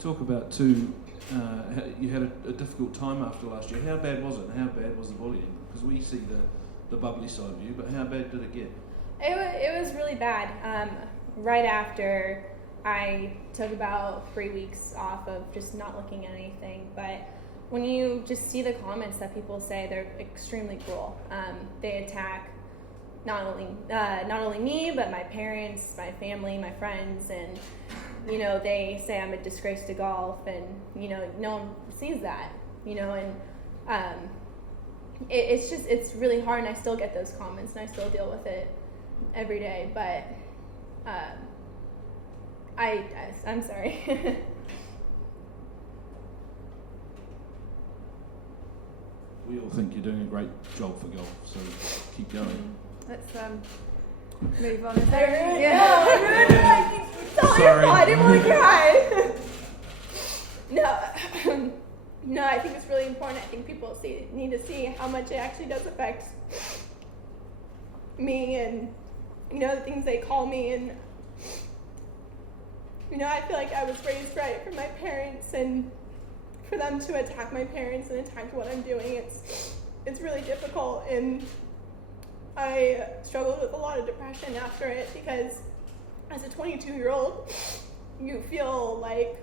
talk about too, you had a difficult time after last year. How bad was it? How bad was the bullying? Because we see the bubbly side of you, but how bad did it get? It was really bad. Right after, I took about 3 weeks off of just not looking at anything. But when you just see the comments that people say, they're extremely cruel. They attack not only me, but my parents, my family, my friends, and they say I'm a disgrace to golf, and no one sees that, and it's really hard, and I still get those comments, and I still deal with it every day. But I'm sorry. We all think you're doing a great job for golf, so keep going. Let's move on. Sorry. I didn't want to cry. No, I think it's really important. I think people need to see how much it actually does affect me, and the things they call me, and I feel like I was raised right for my parents, and for them to attack my parents and attack what I'm doing, it's really difficult, and I struggled with a lot of depression after it, because as a 22-year-old, you feel like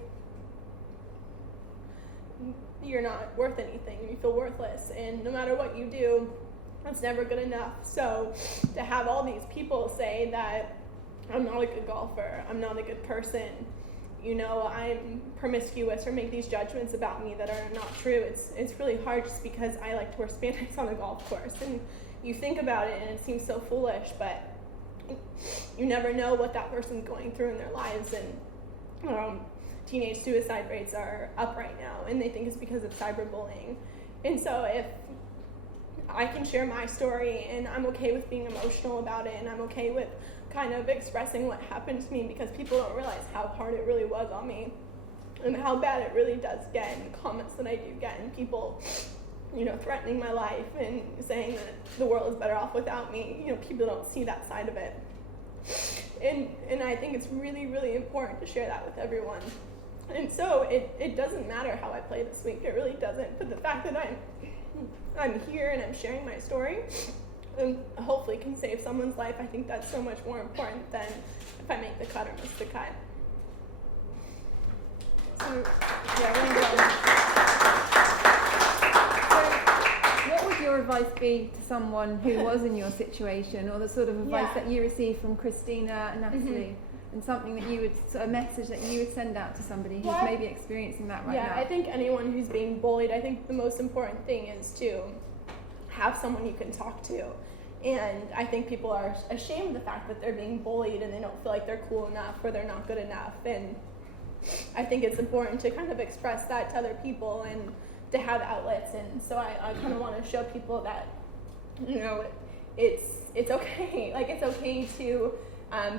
you're not worth anything. You feel worthless, and no matter what you do, it's never good enough. So to have all these people say that I'm not a good golfer, I'm not a good person, I'm promiscuous, or make these judgments about me that are not true, it's really hard, just because I like to wear Spiranac on a golf course. And you think about it, and it seems so foolish, but you never know what that person's going through in their lives. And teenage suicide rates are up right now, and they think it's because of cyberbullying. And so if I can share my story, and I'm okay with being emotional about it, and I'm okay with kind of expressing what happened to me, because people don't realize how hard it really was on me, and how bad it really does get, and the comments that I do get, and people threatening my life and saying that the world is better off without me. People don't see that side of it. And I think it's really, really important to share that with everyone. And so it doesn't matter how I play this week, it really doesn't. But the fact that I'm here and I'm sharing my story, and hopefully can save someone's life, I think that's so much more important than if I make the cut or miss the cut. So, what would your advice be to someone who was in your situation, or the sort of advice that you received from Christina and Natalie, and something that you would, a message that you would send out to somebody who's maybe experiencing that right now? Yeah, I think anyone who's being bullied, I think the most important thing is to have someone you can talk to. And I think people are ashamed of the fact that they're being bullied, and they don't feel like they're cool enough, or they're not good enough. And I think it's important to kind of express that to other people, and to have outlets. And so I kind of want to show people that, it's okay. Like, it's okay to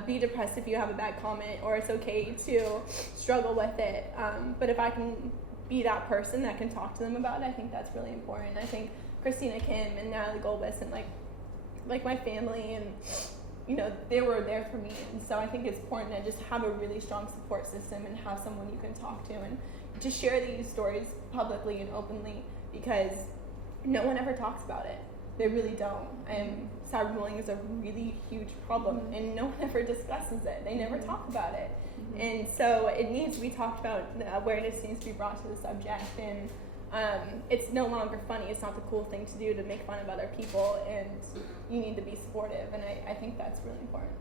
be depressed if you have a bad comment, or it's okay to struggle with it. But if I can be that person that can talk to them about it, I think that's really important. I think Christina Kim and Natalie Golbus and like my family, and they were there for me. And so I think it's important to just have a really strong support system, and have someone you can talk to, and to share these stories publicly and openly, because no one ever talks about it. They really don't. And cyberbullying is a really huge problem, and no one ever discusses it. They never talk about it. And so it needs to be talked about. The awareness needs to be brought to the subject, and it's no longer funny. It's not the cool thing to do, to make fun of other people, and you need to be supportive, and I think that's really important.